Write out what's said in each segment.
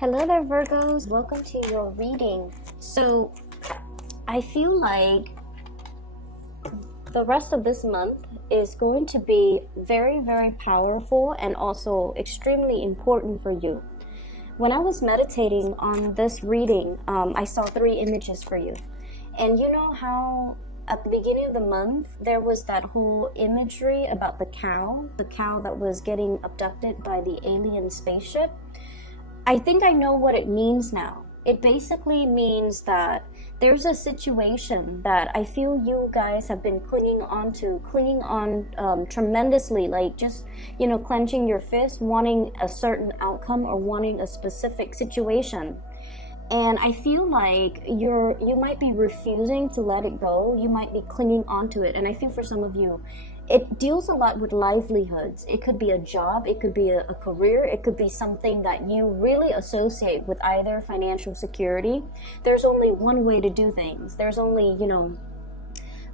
Hello there, Virgos. Welcome to your reading. So, I feel like the rest of this month is going to be very, very powerful and also extremely important for you. When I was meditating on this reading, I saw 3 images for you. And you know how at the beginning of the month, there was that whole imagery about the cow that was getting abducted by the alien spaceship? I think I know what it means now. It basically means that there's a situation that I feel you guys have been clinging on tremendously, like just, clenching your fist, wanting a certain outcome or wanting a specific situation. And I feel like you might be refusing to let it go. You might be clinging onto it. And I feel for some of you, it deals a lot with livelihoods. It could be a job, it could be a career, it could be something that you really associate with either financial security. There's only one way to do things. There's only,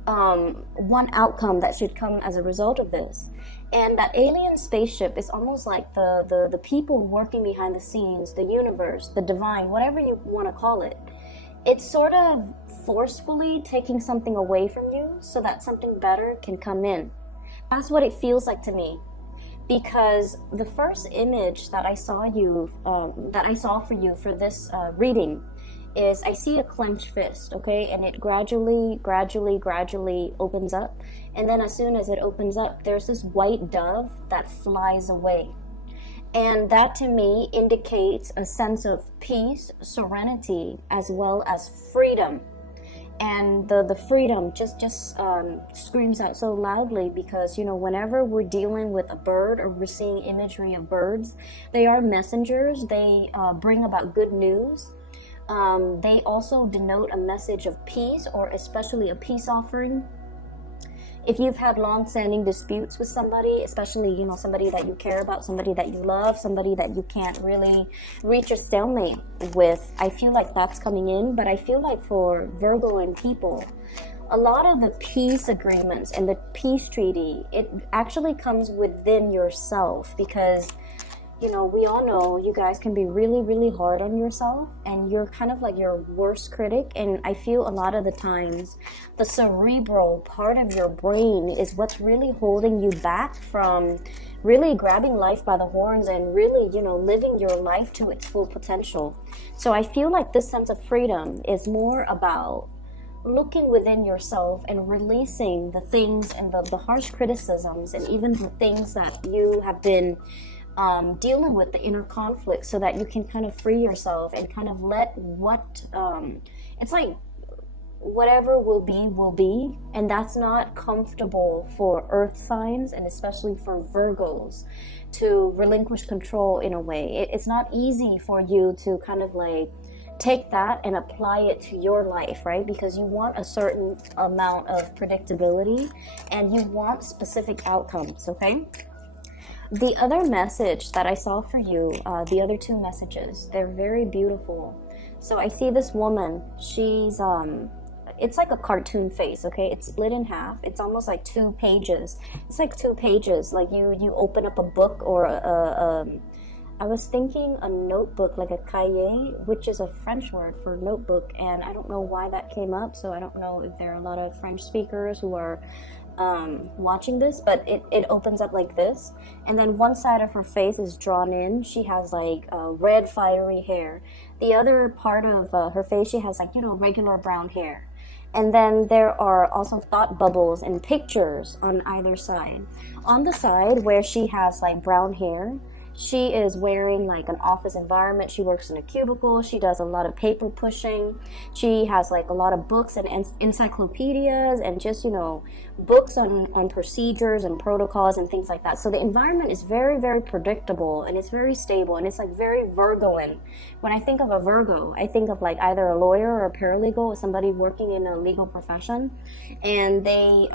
one outcome that should come as a result of this. And that alien spaceship is almost like the people working behind the scenes, the universe, the divine, whatever you want to call it. It's sort of forcefully taking something away from you so that something better can come in. That's what it feels like to me. Because the first image that I saw for you for this reading is I see a clenched fist, okay? And it gradually opens up. And then as soon as it opens up, there's this white dove that flies away. And that to me indicates a sense of peace, serenity, as well as freedom. And the freedom just screams out so loudly because, whenever we're dealing with a bird or we're seeing imagery of birds, they are messengers. They bring about good news. They also denote a message of peace, or especially a peace offering. If you've had long-standing disputes with somebody, especially, somebody that you care about, somebody that you love, somebody that you can't really reach a stalemate with, I feel like that's coming in. But I feel like for Virgo and people, a lot of the peace agreements and the peace treaty, it actually comes within yourself because we all know you guys can be really, really hard on yourself and you're kind of like your worst critic. And I feel a lot of the times the cerebral part of your brain is what's really holding you back from really grabbing life by the horns and really, living your life to its full potential. So I feel like this sense of freedom is more about looking within yourself and releasing the things and the harsh criticisms and even the things that you have been dealing with, the inner conflict, so that you can kind of free yourself and kind of let it's like whatever will be, and that's not comfortable for earth signs and especially for Virgos to relinquish control in a way. It's not easy for you to kind of like take that and apply it to your life, right? Because you want a certain amount of predictability and you want specific outcomes, okay? The other message that I saw for you, the other 2 messages, they're very beautiful. So I see this woman, she's, it's like a cartoon face, okay? It's split in half. It's almost like 2 pages. It's like 2 pages, like you open up a book or I was thinking a notebook, like a cahier, which is a French word for notebook, and I don't know why that came up, so I don't know if there are a lot of French speakers who are watching this, but it opens up like this, and then one side of her face is drawn in. She has like red fiery hair. The other part of her face, she has like regular brown hair, and then there are also thought bubbles and pictures on either side. On the side where she has like brown hair, she is wearing like an office environment. She works in a cubicle. She does a lot of paper pushing. She has like a lot of books and encyclopedias and just, books on procedures and protocols and things like that. So the environment is very, very predictable and it's very stable and it's like very Virgoan. When I think of a Virgo, I think of like either a lawyer or a paralegal or somebody working in a legal profession, and they,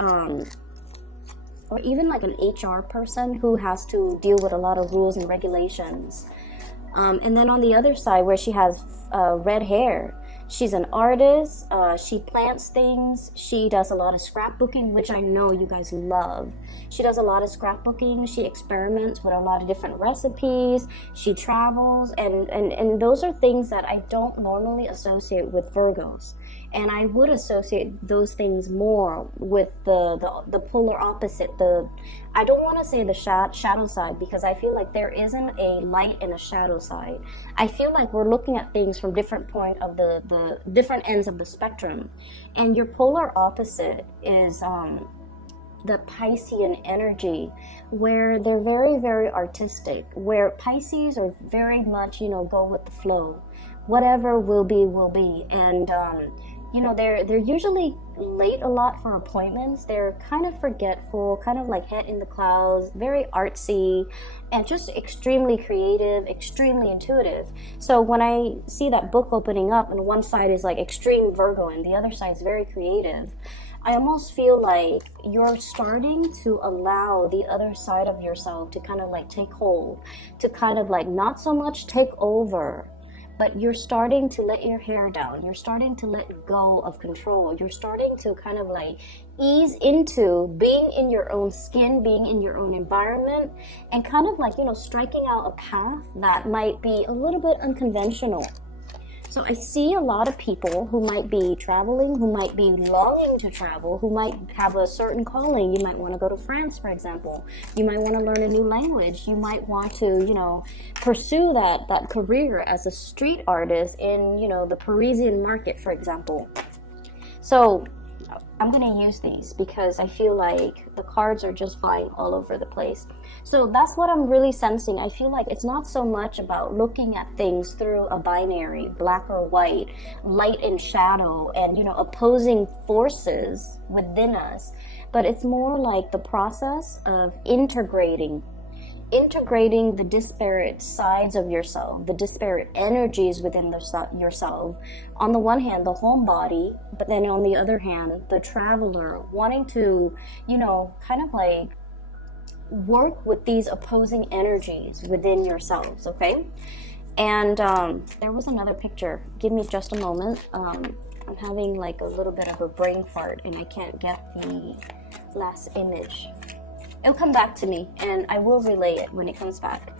or even like an HR person who has to deal with a lot of rules and regulations. And then on the other side where she has red hair, She's an artist. She plants things. She does a lot of scrapbooking, which I know you guys love. She does a lot of scrapbooking. She experiments with a lot of different recipes. She travels, and those are things that I don't normally associate with Virgos. And I would associate those things more with the polar opposite. I don't want to say the shadow side, because I feel like there isn't a light and a shadow side. I feel like we're looking at things from different point of the different ends of the spectrum. And your polar opposite is the Piscean energy, where they're very, very artistic, where Pisces are very much, go with the flow. Whatever will be, will be. And they're usually late a lot for appointments. They're kind of forgetful, kind of like head in the clouds, very artsy, and just extremely creative, extremely intuitive. So when I see that book opening up and one side is like extreme Virgo and the other side is very creative, I almost feel like you're starting to allow the other side of yourself to kind of like take hold, to kind of like not so much take over, but you're starting to let your hair down. You're starting to let go of control. You're starting to kind of like ease into being in your own skin, being in your own environment, and kind of like, striking out a path that might be a little bit unconventional. So I see a lot of people who might be traveling, who might be longing to travel, who might have a certain calling. You might want to go to France, for example. You might want to learn a new language. You might want to, pursue that career as a street artist in, the Parisian market, for example. So I'm going to use these because I feel like the cards are just flying all over the place. So that's what I'm really sensing. I feel like it's not so much about looking at things through a binary, black or white, light and shadow, and, opposing forces within us. But it's more like the process of integrating the disparate sides of yourself, the disparate energies within yourself. On the one hand, the homebody, but then on the other hand, the traveler, wanting to, kind of like work with these opposing energies within yourselves, okay? And there was another picture. Give me just a moment. I'm having like a little bit of a brain fart and I can't get the last image. It'll come back to me and I will relay it when it comes back.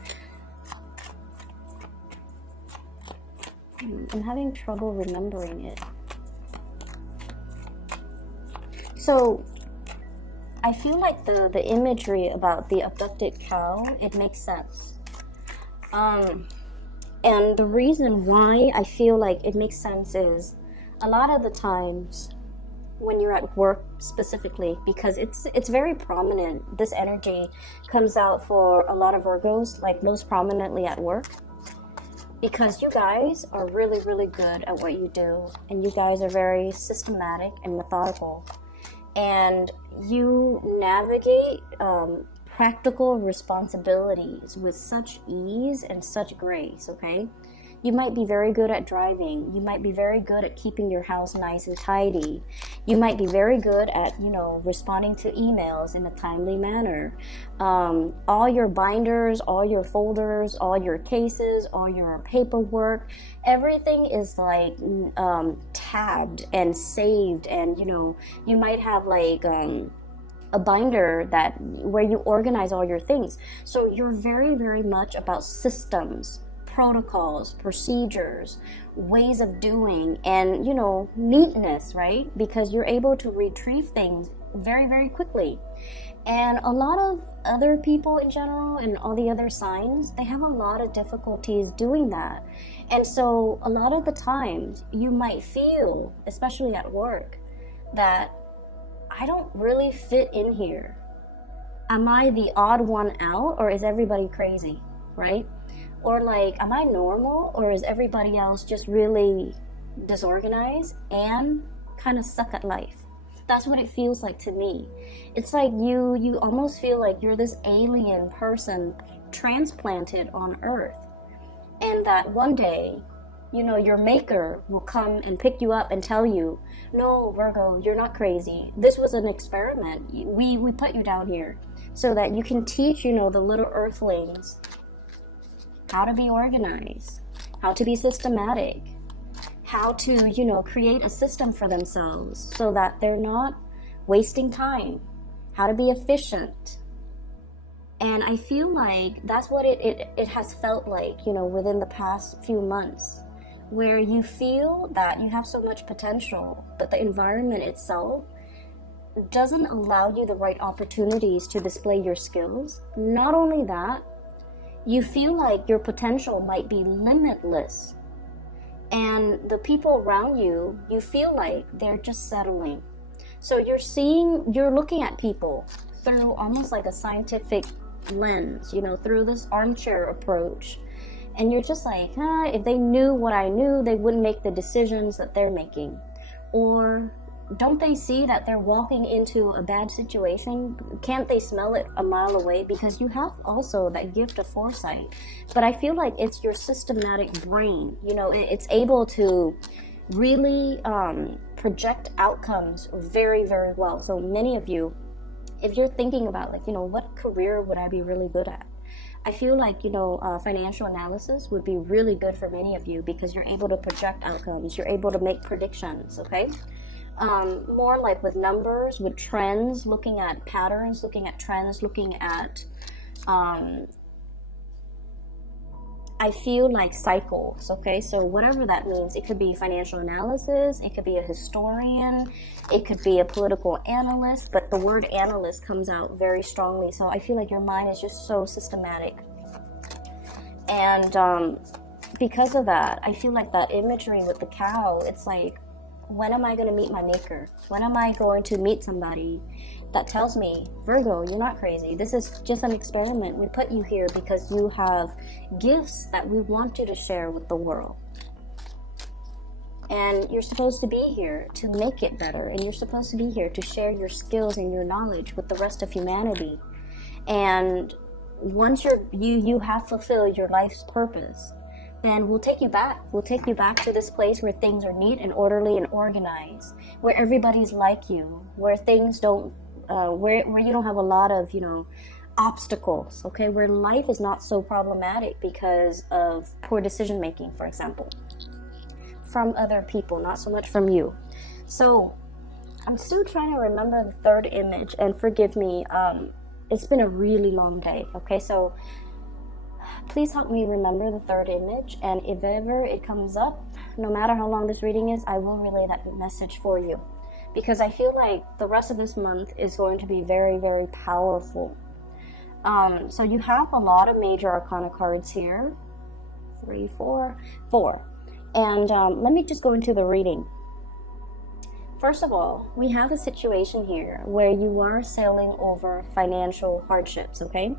I'm having trouble remembering it. So I feel like the imagery about the abducted cow, it makes sense. And the reason why I feel like it makes sense is a lot of the times when you're at work specifically, because it's very prominent. This energy comes out for a lot of Virgos, like most prominently at work, because you guys are really, really good at what you do, and you guys are very systematic and methodical, and you navigate practical responsibilities with such ease and such grace, okay? You might be very good at driving. You might be very good at keeping your house nice and tidy. You might be very good at, responding to emails in a timely manner. All your binders, all your folders, all your cases, all your paperwork, everything is like tagged and saved. And, you might have like a binder where you organize all your things. So you're very, very much about systems, protocols, procedures, ways of doing, and neatness, right? Because you're able to retrieve things very, very quickly. And a lot of other people in general and all the other signs, they have a lot of difficulties doing that. And so a lot of the times you might feel, especially at work, that I don't really fit in here. Am I the odd one out, or is everybody crazy, right? Or like, am I normal, or is everybody else just really disorganized and kind of suck at life? That's what it feels like to me. It's like you almost feel like you're this alien person transplanted on Earth. And that one day, your maker will come and pick you up and tell you, no, Virgo, you're not crazy. This was an experiment. We put you down here so that you can teach, the little earthlings how to be organized, how to be systematic, how to, you know, create a system for themselves so that they're not wasting time, how to be efficient. And I feel like that's what it has felt like, you know, within the past few months, where you feel that you have so much potential, but the environment itself doesn't allow you the right opportunities to display your skills. Not only that, you feel like your potential might be limitless. And the people around you, you feel like they're just settling. So you're looking at people through almost like a scientific lens, you know, through this armchair approach. And you're just like, if they knew what I knew, they wouldn't make the decisions that they're making. Or don't they see that they're walking into a bad situation? Can't they smell it a mile away? Because you have also that gift of foresight. But I feel like it's your systematic brain, you know, it's able to really project outcomes very, very well. So many of you, if you're thinking about, like, you know, what career would I be really good at? I feel like, you know, financial analysis would be really good for many of you because you're able to project outcomes. You're able to make predictions, okay? More like with numbers, with trends, looking at patterns, looking at trends, looking at, I feel like cycles, okay? So whatever that means, it could be financial analysis, it could be a historian, it could be a political analyst, but the word analyst comes out very strongly. So I feel like your mind is just so systematic. And because of that, I feel like that imagery with the cow, it's like, when am I going to meet my maker? When am I going to meet somebody that tells me, Virgo, you're not crazy. This is just an experiment. We put you here because you have gifts that we want you to share with the world. And you're supposed to be here to make it better. And you're supposed to be here to share your skills and your knowledge with the rest of humanity. And once you have fulfilled your life's purpose, then we'll take you back. We'll take you back to this place where things are neat and orderly and organized, where everybody's like you, where things don't, where you don't have a lot of, you know, obstacles, okay? Where life is not so problematic because of poor decision making, for example, from other people, not so much from you. So I'm still trying to remember the third image, and forgive me, it's been a really long day, okay? So please help me remember the third image, and if ever it comes up, no matter how long this reading is, I will relay that message for you, because I feel like the rest of this month is going to be very, very powerful. So you have a lot of major arcana cards here, 3, 4, and let me just go into the reading. First of all, we have a situation here where you are sailing over financial hardships, okay?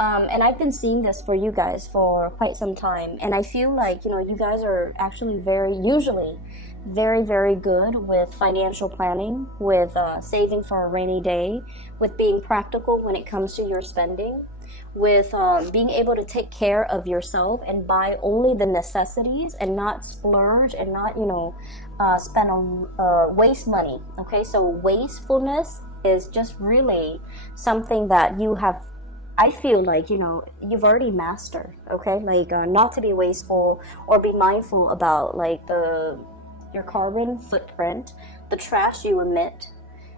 And I've been seeing this for you guys for quite some time. And I feel like, you know, you guys are actually usually very, very good with financial planning, with saving for a rainy day, with being practical when it comes to your spending, with being able to take care of yourself and buy only the necessities and not splurge and not, you know, spend on waste money. Okay, so wastefulness is just really something that you have, I feel like, you know, you've already mastered, okay? Like not to be wasteful or be mindful about like your carbon footprint, the trash you emit,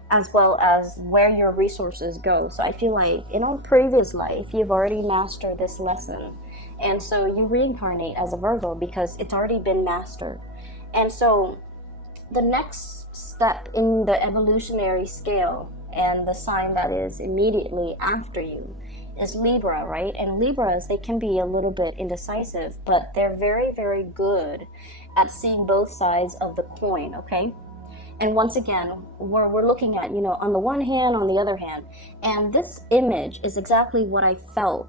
as well as where your resources go. So I feel like in a previous life, you've already mastered this lesson. And so you reincarnate as a Virgo because it's already been mastered. And so the next step in the evolutionary scale, and the sign that is immediately after you, is Libra, right? And Libras, they can be a little bit indecisive, but they're very, very good at seeing both sides of the coin, okay? And once again, we're looking at, you know, on the one hand, on the other hand. And this image is exactly what I felt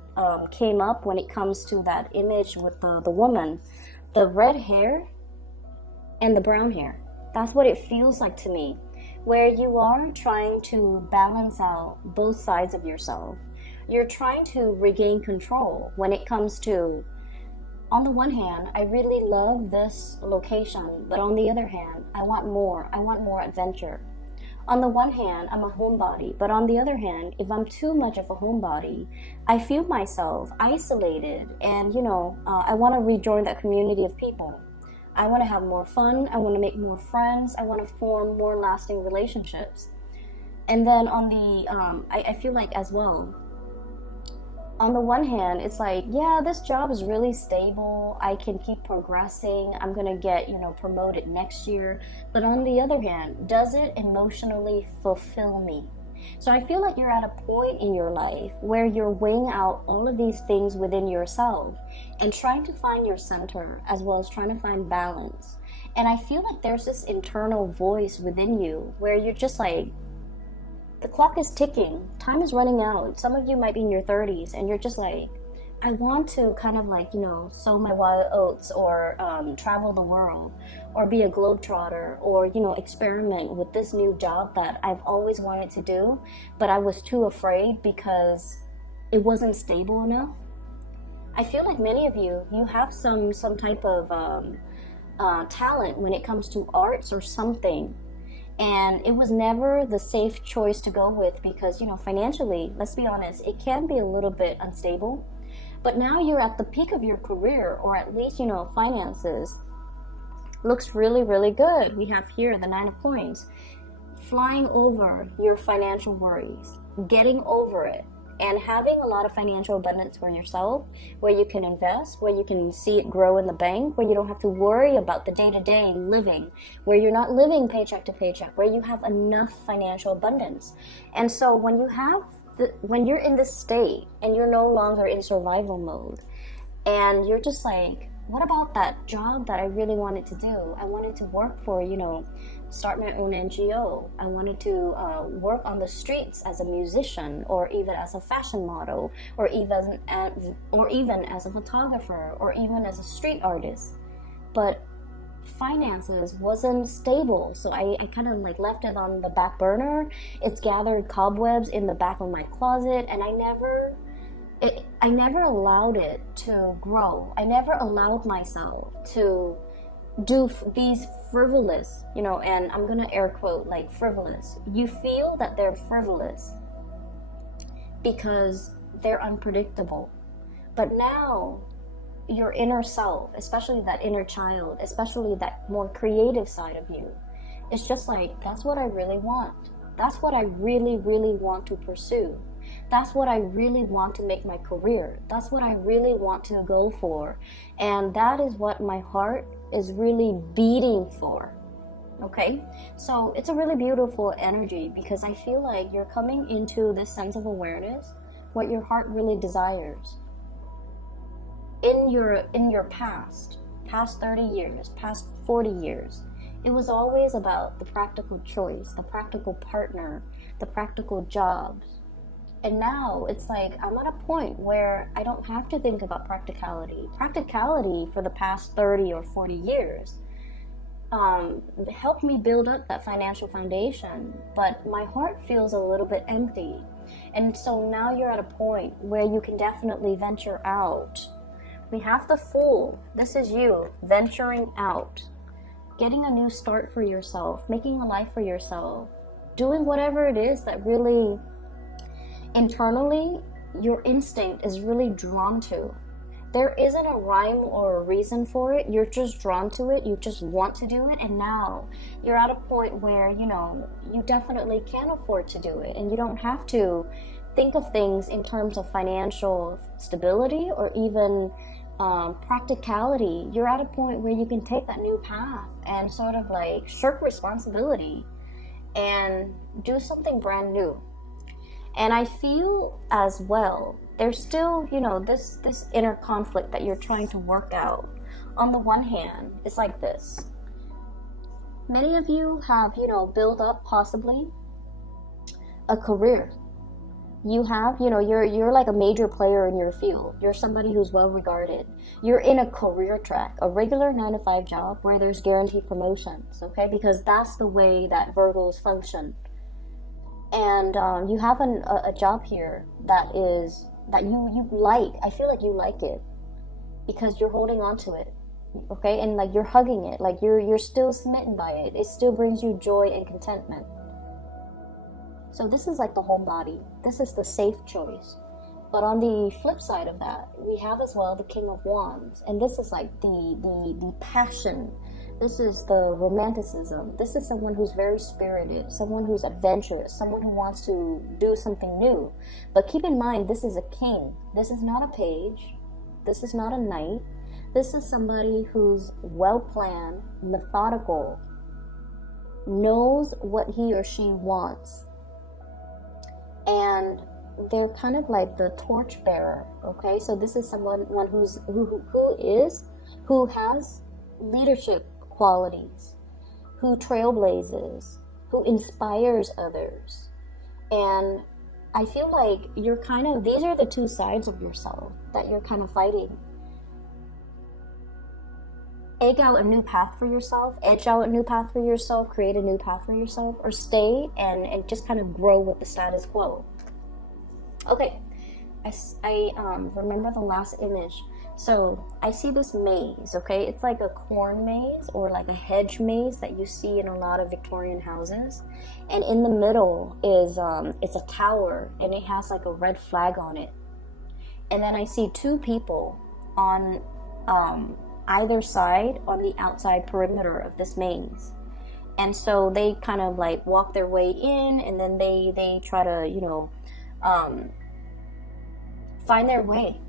came up when it comes to that image with the woman. The red hair and the brown hair. That's what it feels like to me. Where you are trying to balance out both sides of yourself. You're trying to regain control when it comes to, on the one hand, I really love this location, but on the other hand, I want more adventure. On the one hand, I'm a homebody, but on the other hand, if I'm too much of a homebody, I feel myself isolated and, you know, I want to rejoin that community of people. I want to have more fun. I want to make more friends. I want to form more lasting relationships. And then on the, I feel like as well, on the one hand, it's like, yeah, this job is really stable. I can keep progressing. I'm going to get, promoted next year. But on the other hand, does it emotionally fulfill me? So I feel like you're at a point in your life where you're weighing out all of these things within yourself and trying to find your center, as well as trying to find balance. And I feel like there's this internal voice within you where you're just like, the clock is ticking, time is running out. Some of you might be in your 30s and you're just like, I want to kind of like, sow my wild oats, or travel the world, or be a globetrotter, or, experiment with this new job that I've always wanted to do, but I was too afraid because it wasn't stable enough. I feel like many of you have some type of talent when it comes to arts or something. And it was never the safe choice to go with because, financially, let's be honest, it can be a little bit unstable. But now you're at the peak of your career, or at least, finances. Looks really, really good. We have here the 9 of coins. Flying over your financial worries, getting over it, and having a lot of financial abundance for yourself, where you can invest, where you can see it grow in the bank, where you don't have to worry about the day-to-day living, where you're not living paycheck to paycheck, where you have enough financial abundance. And so when you're in this state and you're no longer in survival mode, and you're just like, what about that job that I really wanted to do? I wanted to work for, start my own NGO. I wanted to work on the streets as a musician, or even as a fashion model, or even as a photographer, or even as a street artist. But finances wasn't stable, so I kind of like left it on the back burner. It's gathered cobwebs in the back of my closet, and I never allowed it to grow. I never allowed myself to do these frivolous, and I'm gonna air quote like frivolous. You feel that they're frivolous because they're unpredictable. But now your inner self, especially that inner child, especially that more creative side of you, it's just like, that's what I really want. That's what I really, really want to pursue. That's what I really want to make my career. That's what I really want to go for. And that is what my heart is really beating for. Okay? So it's a really beautiful energy, because I feel like you're coming into this sense of awareness, what your heart really desires. In your past 30 years, past 40 years, it was always about the practical choice, the practical partner, the practical jobs. And now it's like, I'm at a point where I don't have to think about practicality. Practicality for the past 30 or 40 years helped me build up that financial foundation, but my heart feels a little bit empty. And so now you're at a point where you can definitely venture out. We have the Fool. This is you venturing out, getting a new start for yourself, making a life for yourself, doing whatever it is that really internally your instinct is really drawn to. There isn't a rhyme or a reason for it. You're just drawn to it. You just want to do it. And now you're at a point where, you definitely can afford to do it. And you don't have to think of things in terms of financial stability or even practicality. You're at a point where you can take that new path and sort of like shirk responsibility and do something brand new. And I feel as well, there's still, this inner conflict that you're trying to work out. On the one hand, it's like this. Many of you have, built up possibly a career. You have, you're like a major player in your field. You're somebody who's well regarded. You're in a career track, a regular 9-to-5 job where there's guaranteed promotions, okay? Because that's the way that Virgos function. And you have a job here that you like. I feel like you like it because you're holding on to it, okay? And like you're hugging it, like you're still smitten by it. It still brings you joy and contentment. So this is like the home body. This is the safe choice. But on the flip side of that, we have as well the King of Wands, and this is like the passion. This is the romanticism. This is someone who's very spirited, someone who's adventurous, someone who wants to do something new. But keep in mind, this is a king. This is not a page. This is not a knight. This is somebody who's well-planned, methodical, knows what he or she wants. And they're kind of like the torchbearer, okay? So this is someone who has leadership qualities, who trailblazes, who inspires others. And I feel like these are the two sides of yourself that you're kind of fighting. Edge out a new path for yourself, create a new path for yourself, or stay and just kind of grow with the status quo. Okay, I remember the last image. So I see this maze, okay? It's like a corn maze or like a hedge maze that you see in a lot of Victorian houses. And in the middle is, it's a tower, and it has like a red flag on it. And then I see two people on either side on the outside perimeter of this maze. And so they kind of like walk their way in, and then they try to, find their way.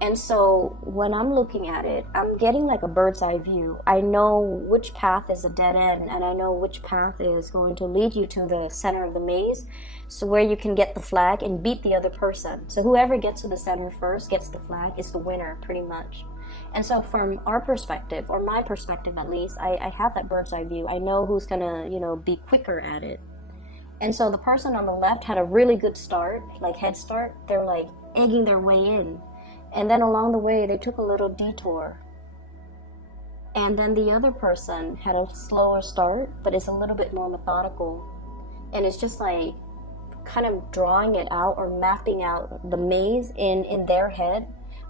And so when I'm looking at it, I'm getting like a bird's eye view. I know which path is a dead end, and I know which path is going to lead you to the center of the maze, so where you can get the flag and beat the other person. So whoever gets to the center first, gets the flag, is the winner, pretty much. And so from our perspective, or my perspective at least, I have that bird's eye view. I know who's gonna, be quicker at it. And so the person on the left had a really good start, like head start. They're like egging their way in. And then along the way, they took a little detour. And then the other person had a slower start, but it's a little bit more methodical. And it's just like kind of drawing it out or mapping out the maze in their head,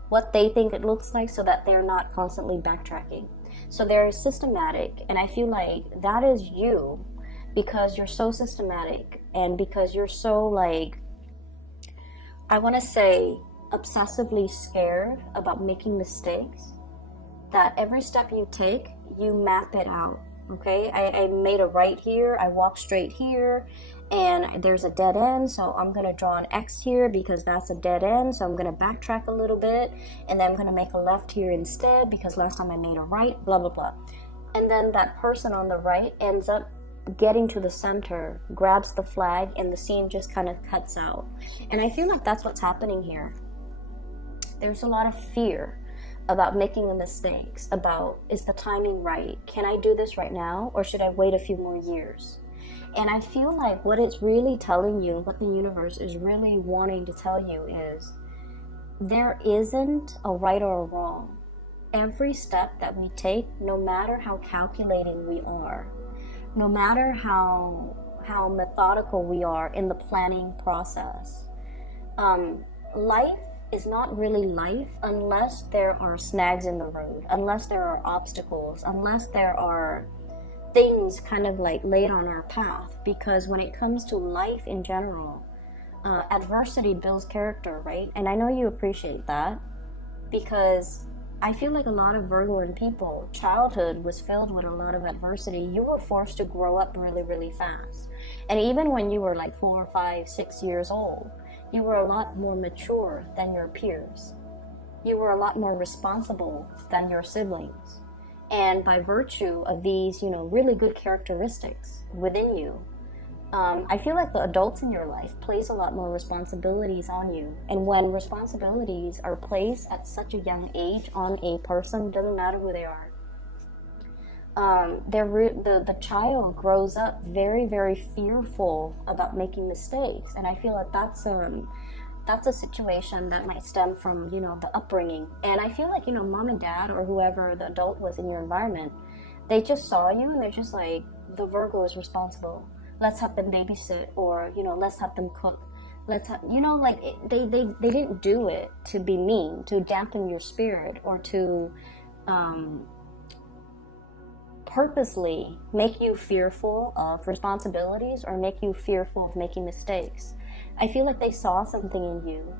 what they think it looks like, so that they're not constantly backtracking. So they're systematic, and I feel like that is you, because you're so systematic, and because you're so like, I want to say, obsessively scared about making mistakes, that every step you take, you map it out. Okay, I made a right here, I walked straight here, and there's a dead end, so I'm going to draw an X here because that's a dead end, so I'm going to backtrack a little bit, and then I'm going to make a left here instead because last time I made a right, blah, blah, blah. And then that person on the right ends up getting to the center, grabs the flag, and the scene just kind of cuts out. And I feel like that's what's happening here. There's a lot of fear about making the mistakes, about, is the timing right? Can I do this right now, or should I wait a few more years? And I feel like what it's really telling you, what the universe is really wanting to tell you is, there isn't a right or a wrong. Every step that we take, no matter how calculating we are, no matter how methodical we are in the planning process, life is not really life unless there are snags in the road, unless there are obstacles, unless there are things kind of like laid on our path. Because when it comes to life in general, adversity builds character, right? And I know you appreciate that, because I feel like a lot of Virgoan people, childhood was filled with a lot of adversity. You were forced to grow up really, really fast. And even when you were like 4, 5, 6 years old, you were a lot more mature than your peers. You were a lot more responsible than your siblings. And by virtue of these, really good characteristics within you, I feel like the adults in your life place a lot more responsibilities on you. And when responsibilities are placed at such a young age on a person, doesn't matter who they are, the child grows up very, very fearful about making mistakes. And I feel like that's a situation that might stem from, the upbringing. And I feel like, mom and dad or whoever the adult was in your environment, they just saw you and they're just like, the Virgo is responsible. Let's have them babysit, or, let's have them cook. Let's have, they didn't do it to be mean, to dampen your spirit, or to purposely make you fearful of responsibilities or make you fearful of making mistakes. I feel like they saw something in you,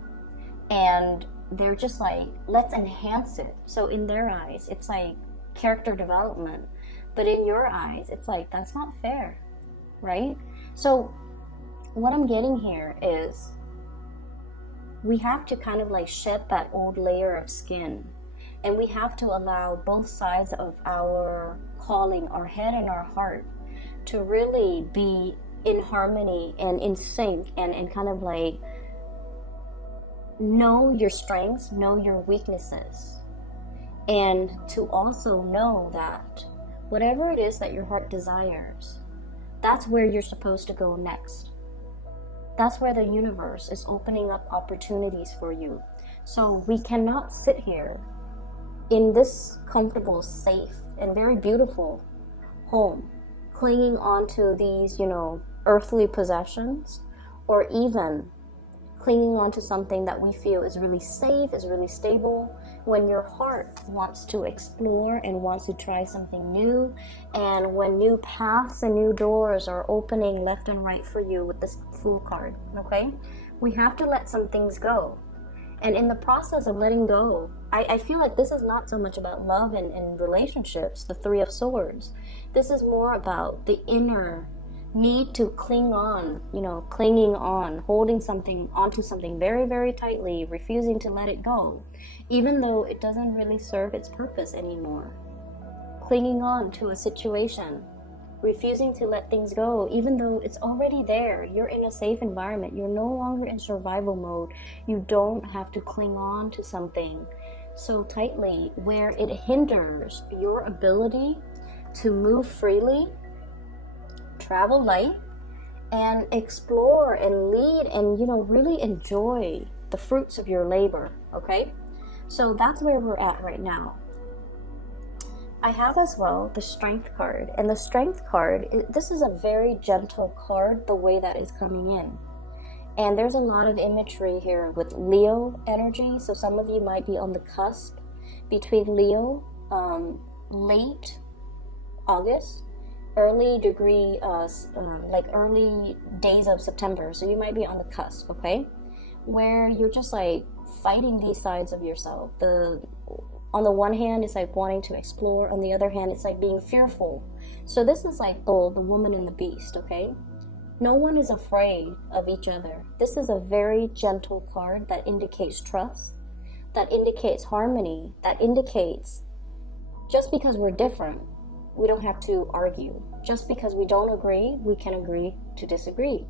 And they're just like, let's enhance it. So in their eyes, it's like character development. But in your eyes, it's like, that's not fair, right? So what I'm getting here is we have to kind of like shed that old layer of skin, and we have to allow both sides of our calling, our head and our heart, to really be in harmony and in sync, and kind of like know your strengths, know your weaknesses, and to also know that whatever it is that your heart desires, that's where you're supposed to go next. That's where the universe is opening up opportunities for you. So we cannot sit here in this comfortable, safe, and very beautiful home, clinging onto these, earthly possessions, or even clinging onto something that we feel is really safe, is really stable, when your heart wants to explore and wants to try something new, and when new paths and new doors are opening left and right for you with this Fool card, okay? We have to let some things go. And in the process of letting go, I feel like this is not so much about love and relationships, the Three of Swords. This is more about the inner need to cling on, clinging on, holding something onto something very, very tightly, refusing to let it go, even though it doesn't really serve its purpose anymore. Clinging on to a situation, refusing to let things go, even though it's already there. You're in a safe environment. You're no longer in survival mode. You don't have to cling on to something so tightly where it hinders your ability to move freely, travel light, and explore and lead and, really enjoy the fruits of your labor, okay? So that's where we're at right now. I have as well the Strength card, and the Strength card, this is a very gentle card the way that it's coming in. And there's a lot of imagery here with Leo energy, so some of you might be on the cusp between Leo, late August, early days of September, so you might be on the cusp, okay? Where you're just like fighting these sides of yourself. On the one hand, it's like wanting to explore. On the other hand, it's like being fearful. So this is like the woman and the beast, okay? No one is afraid of each other. This is a very gentle card that indicates trust, that indicates harmony, that indicates just because we're different, we don't have to argue. Just because we don't agree, we can agree to disagree.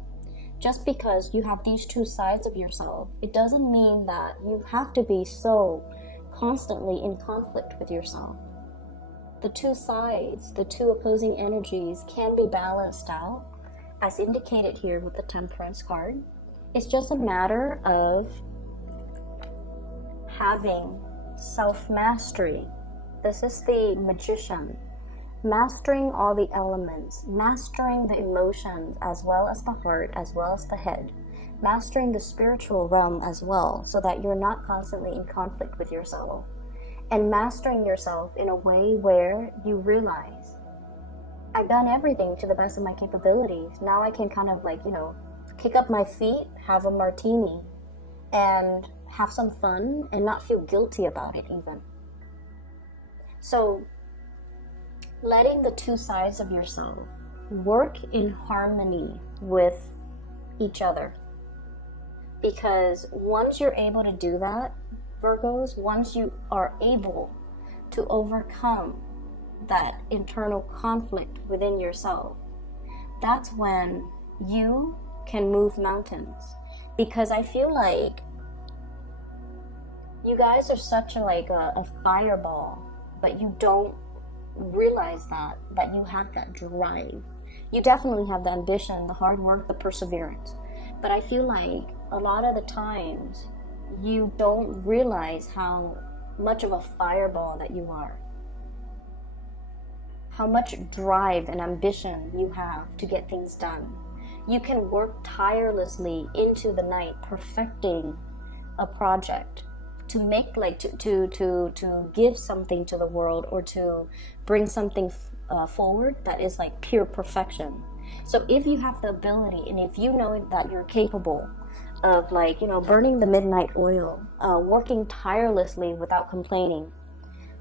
Just because you have these two sides of yourself, it doesn't mean that you have to be so constantly in conflict with yourself. The two sides, the two opposing energies can be balanced out, as indicated here with the Temperance card. It's just a matter of having self-mastery. This is the Magician. Mastering all the elements, mastering the emotions as well as the heart, as well as the head, mastering the spiritual realm as well, so that you're not constantly in conflict with yourself, and mastering yourself in a way where you realize, I've done everything to the best of my capabilities. Now I can kind of like, kick up my feet, have a martini, and have some fun and not feel guilty about it even. So letting the two sides of yourself work in harmony with each other. Because once you're able to do that, Virgos, once you are able to overcome that internal conflict within yourself, that's when you can move mountains. Because I feel like you guys are such a fireball, but you don't realize that you have that drive. You definitely have the ambition, the hard work, the perseverance. But I feel like a lot of the times you don't realize how much of a fireball that you are. How much drive and ambition you have to get things done. You can work tirelessly into the night perfecting a project, to make to give something to the world, or to bring something forward that is like pure perfection. So if you have the ability, and if you know that you're capable of like, you know, burning the midnight oil, working tirelessly without complaining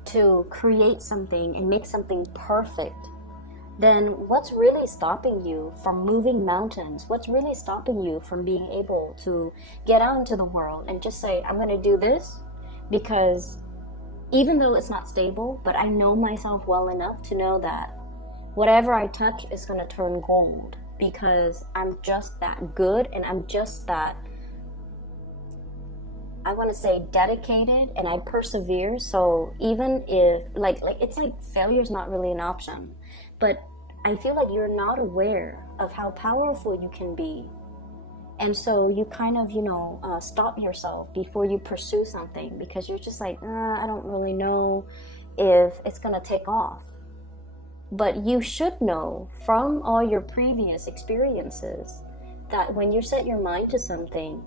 to create something and make something perfect, then what's really stopping you from moving mountains? What's really stopping you from being able to get out into the world and just say, I'm going to do this because even though it's not stable, but I know myself well enough to know that whatever I touch is going to turn gold, because I'm just that good and I'm just that, I want to say, dedicated, and I persevere. So even if like it's like failure's not really an option, but I feel like you're not aware of how powerful you can be. And so you kind of, you know, stop yourself before you pursue something because you're just like, I don't really know if it's going to take off. But you should know from all your previous experiences that when you set your mind to something,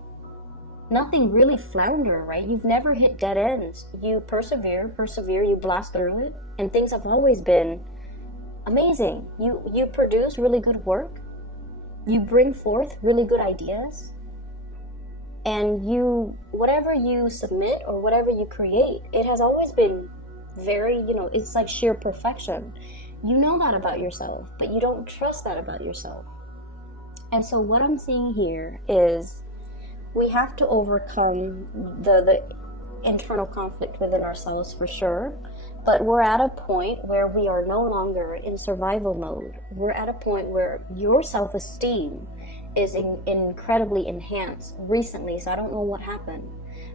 nothing really flounder, right? You've never hit dead ends. You persevere, you blast through it, and things have always been amazing. You produce really good work. You bring forth really good ideas, and you, whatever you submit or whatever you create, it has always been very, you know, it's like sheer perfection. You know that about yourself, but you don't trust that about yourself. And so what I'm seeing here is we have to overcome the internal conflict within ourselves for sure. But we're at a point where we are no longer in survival mode. We're at a point where your self-esteem is incredibly enhanced recently. So I don't know what happened.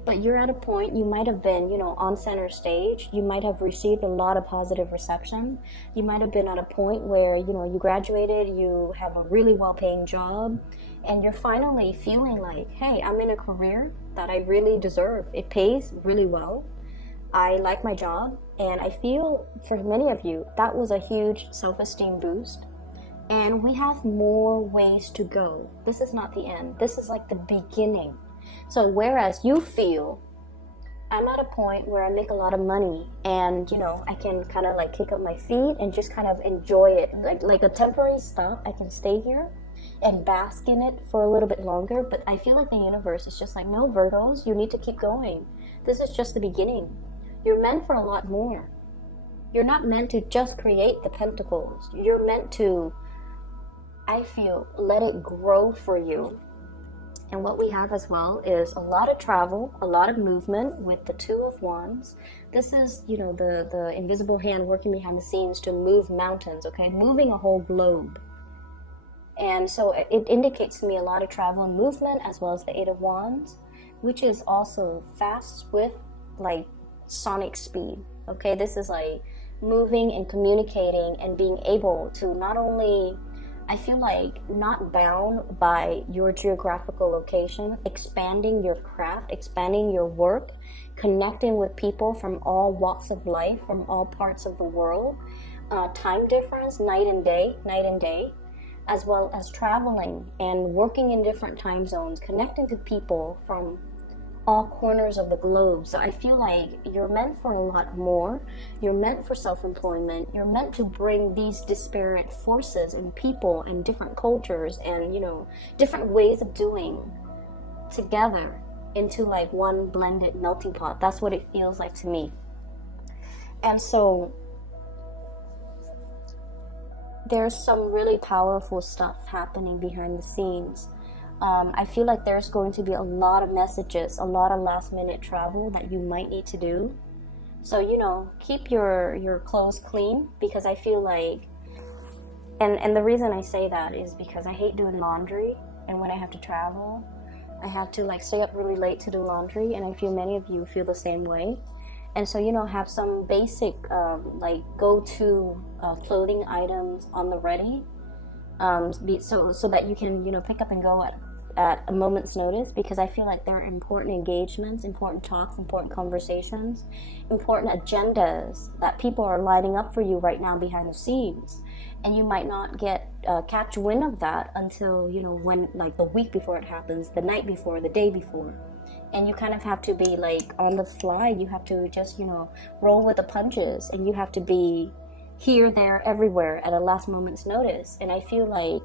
But you're at a point, you might have been, you know, on center stage. You might have received a lot of positive reception. You might have been at a point where, you know, you graduated, you have a really well-paying job, and you're finally feeling like, hey, I'm in a career that I really deserve. It pays really well. I like my job, and I feel for many of you that was a huge self-esteem boost, and we have more ways to go. This is not the end. This is like the beginning. So whereas you feel, I'm at a point where I make a lot of money and, you know, I can kind of like kick up my feet and just kind of enjoy it, like a temporary stop. I can stay here and bask in it for a little bit longer, but I feel like the universe is just like, no, Virgos, you need to keep going. This is just the beginning. You're meant for a lot more. You're not meant to just create the pentacles. You're meant to, I feel, let it grow for you. And what we have as well is a lot of travel, a lot of movement with the Two of Wands. This is, you know, the invisible hand working behind the scenes to move mountains, okay? Moving a whole globe. And so it indicates to me a lot of travel and movement, as well as the Eight of Wands, which is also fast, swift, like sonic speed, okay? This is like moving and communicating and being able to not only, I feel like, not bound by your geographical location, expanding your craft, expanding your work, connecting with people from all walks of life, from all parts of the world, time difference, night and day, as well as traveling and working in different time zones, connecting to people from all corners of the globe. So I feel like you're meant for a lot more. You're meant for self-employment. You're meant to bring these disparate forces and people and different cultures and, you know, different ways of doing together into like one blended melting pot. That's what it feels like to me. And so there's some really powerful stuff happening behind the scenes. I feel like there's going to be a lot of messages, a lot of last minute travel that you might need to do. So, you know, keep your clothes clean, because I feel like, and the reason I say that is because I hate doing laundry, and when I have to travel, I have to like stay up really late to do laundry, and I feel many of you feel the same way. And so, you know, have some basic like go-to clothing items on the ready, so that you can, you know, pick up and go at a moment's notice, because I feel like there are important engagements, important talks, important conversations, important agendas that people are lining up for you right now behind the scenes, and you might not get catch wind of that until, you know, when, like the week before it happens, the night before, the day before, and you kind of have to be like on the fly. You have to just, you know, roll with the punches, and you have to be here, there, everywhere at a last moment's notice. And I feel like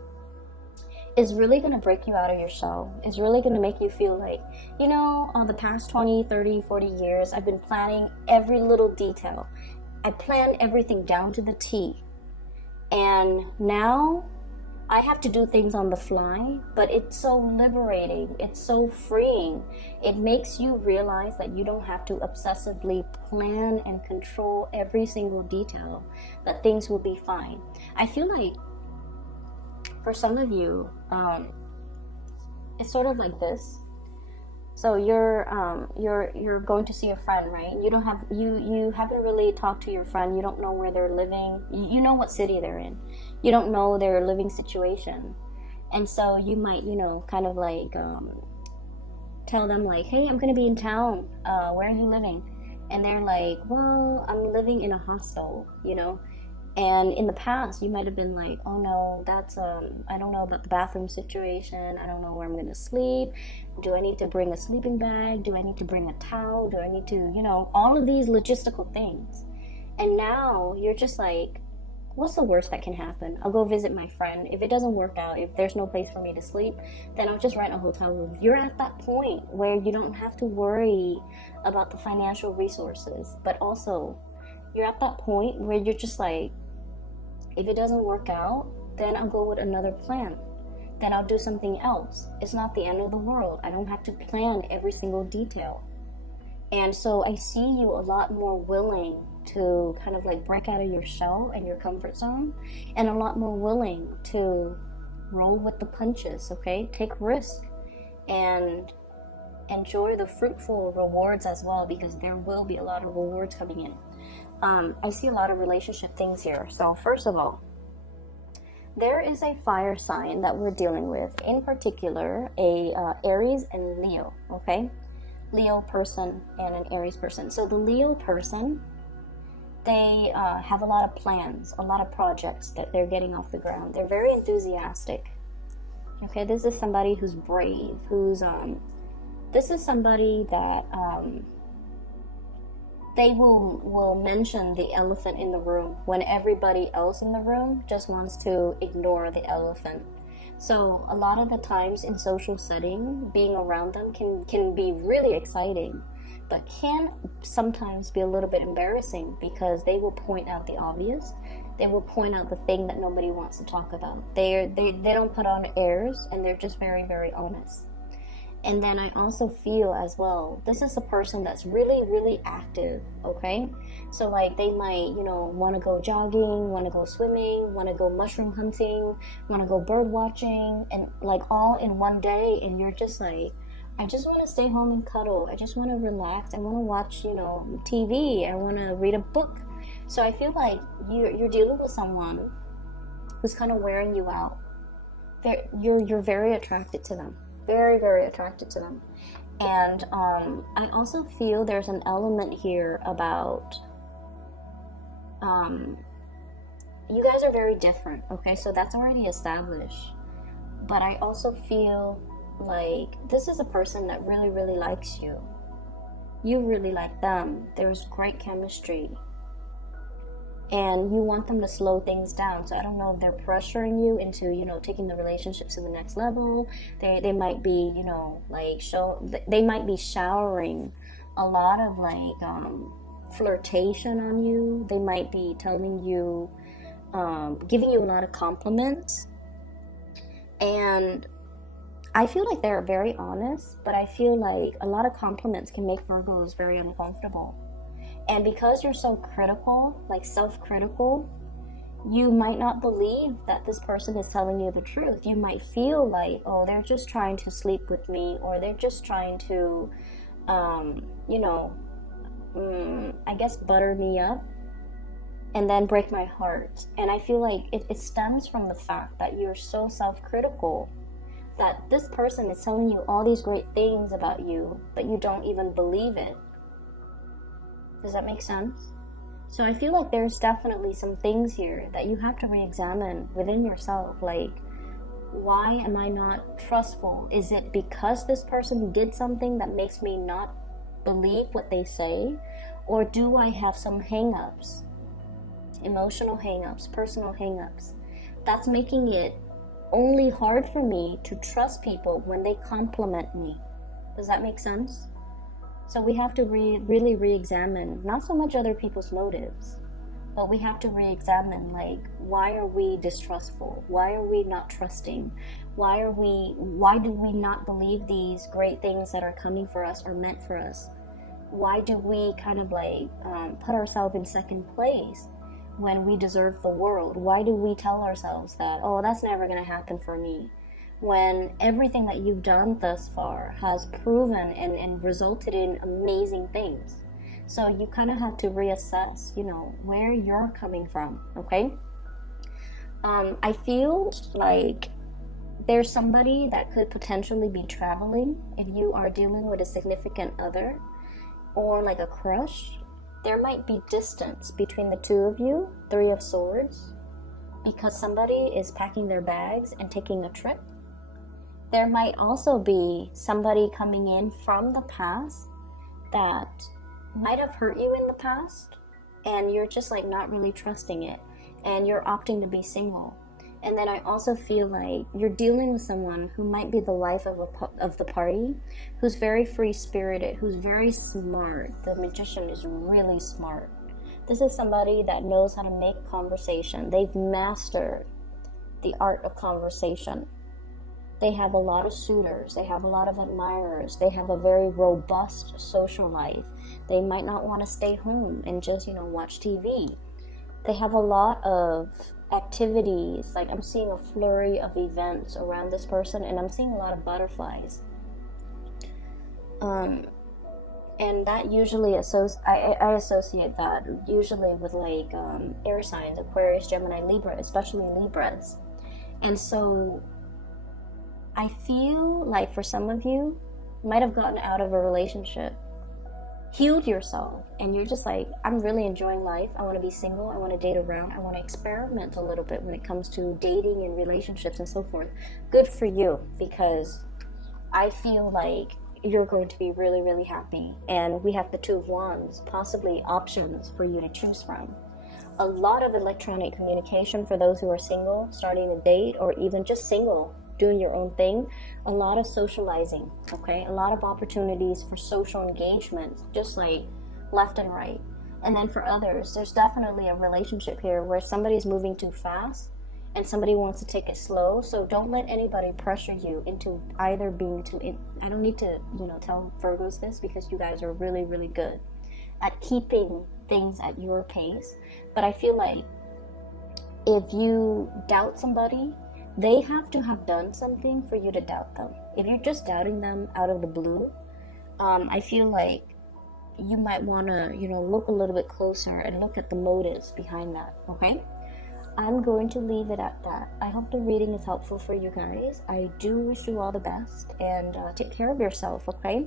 is really going to break you out of your shell. It's really going to make you feel like, you know, on the past 20, 30, 40 years, I've been planning every little detail. I planned everything down to the T. And now I have to do things on the fly, but it's so liberating. It's so freeing. It makes you realize that you don't have to obsessively plan and control every single detail, that things will be fine. I feel like for some of you, it's sort of like this. So you're going to see a friend, right? You haven't really talked to your friend. You don't know where they're living. You know what city they're in. You don't know their living situation, and so you might, you know, kind of like tell them like, hey, I'm gonna be in town. Where are you living? And they're like, well, I'm living in a hostel, you know. And in the past, you might have been like, oh no, that's, I don't know about the bathroom situation. I don't know where I'm going to sleep. Do I need to bring a sleeping bag? Do I need to bring a towel? Do I need to, you know, all of these logistical things. And now you're just like, what's the worst that can happen? I'll go visit my friend. If it doesn't work out, if there's no place for me to sleep, then I'll just rent a hotel room. You're at that point where you don't have to worry about the financial resources, but also you're at that point where you're just like, if it doesn't work out, then I'll go with another plan. Then I'll do something else. It's not the end of the world. I don't have to plan every single detail. And so I see you a lot more willing to kind of like break out of your shell and your comfort zone, and a lot more willing to roll with the punches, okay? Take risk and enjoy the fruitful rewards as well, because there will be a lot of rewards coming in. I see a lot of relationship things here. So first of all, there is a fire sign that we're dealing with, in particular a Aries and Leo, okay? Leo person and an Aries person. So the Leo person, they have a lot of plans, a lot of projects that they're getting off the ground. They're very enthusiastic. Okay, this is somebody who's brave, this is somebody that they will mention the elephant in the room when everybody else in the room just wants to ignore the elephant. So a lot of the times in social setting, being around them can be really exciting, but can sometimes be a little bit embarrassing, because they will point out the obvious. They will point out the thing that nobody wants to talk about. They don't put on airs, and they're just very, very honest. And then I also feel as well, this is a person that's really, really active, okay? So like they might, you know, want to go jogging, want to go swimming, want to go mushroom hunting, want to go bird watching, and like all in one day. And you're just like, I just want to stay home and cuddle. I just want to relax. I want to watch, you know, TV. I want to read a book. So I feel like you're dealing with someone who's kind of wearing you out. You're very attracted to them. Very, very attracted to them. And I also feel there's an element here about you guys are very different, okay? So that's already established. But I also feel like this is a person that really, really likes you. You really like them. There's great chemistry. And you want them to slow things down. So I don't know if they're pressuring you into, you know, taking the relationship to the next level. They might be, you know, like they might be showering a lot of like flirtation on you. They might be telling you, giving you a lot of compliments. And I feel like they're very honest, but I feel like a lot of compliments can make Virgos very uncomfortable. And because you're so critical, like self-critical, you might not believe that this person is telling you the truth. You might feel like, oh, they're just trying to sleep with me, or they're just trying to, you know, I guess butter me up and then break my heart. And I feel like it stems from the fact that you're so self-critical that this person is telling you all these great things about you, but you don't even believe it. Does that make sense? So I feel like there's definitely some things here that you have to re-examine within yourself. Like, why am I not trustful? Is it because this person did something that makes me not believe what they say? Or do I have some hang-ups? Emotional hang-ups, personal hang-ups. That's making it only hard for me to trust people when they compliment me. Does that make sense? So we have to really re-examine, not so much other people's motives, but we have to re-examine, like, why are we distrustful? Why are we not trusting? Why do we not believe these great things that are coming for us or meant for us? Why do we kind of like put ourselves in second place when we deserve the world? Why do we tell ourselves that, oh, that's never going to happen for me, when everything that you've done thus far has proven and resulted in amazing things? So you kind of have to reassess, where you're coming from, okay? I feel like there's somebody that could potentially be traveling if you are dealing with a significant other or like a crush. There might be distance between the two of you, Three of Swords, because somebody is packing their bags and taking a trip. There might also be somebody coming in from the past that might have hurt you in the past, and you're just like not really trusting it, and you're opting to be single. And then I also feel like you're dealing with someone who might be the life of the party, who's very free-spirited, who's very smart. The Magician is really smart. This is somebody that knows how to make conversation. They've mastered the art of conversation. They have a lot of suitors. They have a lot of admirers. They have a very robust social life. They might not want to stay home and just, watch TV. They have a lot of activities. Like, I'm seeing a flurry of events around this person, and I'm seeing a lot of butterflies. And that usually I associate that usually with like air signs, Aquarius, Gemini, Libra, especially Libras. And so I feel like for some of you might have gotten out of a relationship, healed yourself, and you're just like, I'm really enjoying life. I want to be single. I want to date around. I want to experiment a little bit when it comes to dating and relationships and so forth. Good for you, because I feel like you're going to be really, really happy. And we have the Two of Wands, possibly options for you to choose from. A lot of electronic communication for those who are single, starting a date, or even just single, doing your own thing. A lot of socializing, okay? A lot of opportunities for social engagement, just like left and right. And then for others, there's definitely a relationship here where somebody's moving too fast and somebody wants to take it slow. So don't let anybody pressure you into either being too I don't need to tell Virgos this, because you guys are really, really good at keeping things at your pace. But I feel like if you doubt somebody, they have to have done something for you to doubt them. If you're just doubting them out of the blue, I feel like you might want to look a little bit closer and look at the motives behind that, okay? I'm going to leave it at that. I hope the reading is helpful for you guys. I do wish you all the best, and take care of yourself, okay?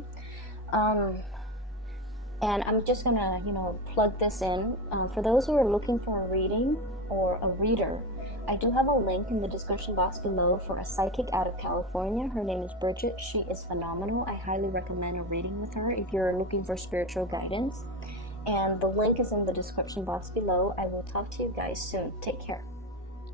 And I'm just gonna plug this in for those who are looking for a reading or a reader. I do have a link in the description box below for a psychic out of California. Her name is Bridget. She is phenomenal. I highly recommend a reading with her if you're looking for spiritual guidance. And the link is in the description box below. I will talk to you guys soon. Take care.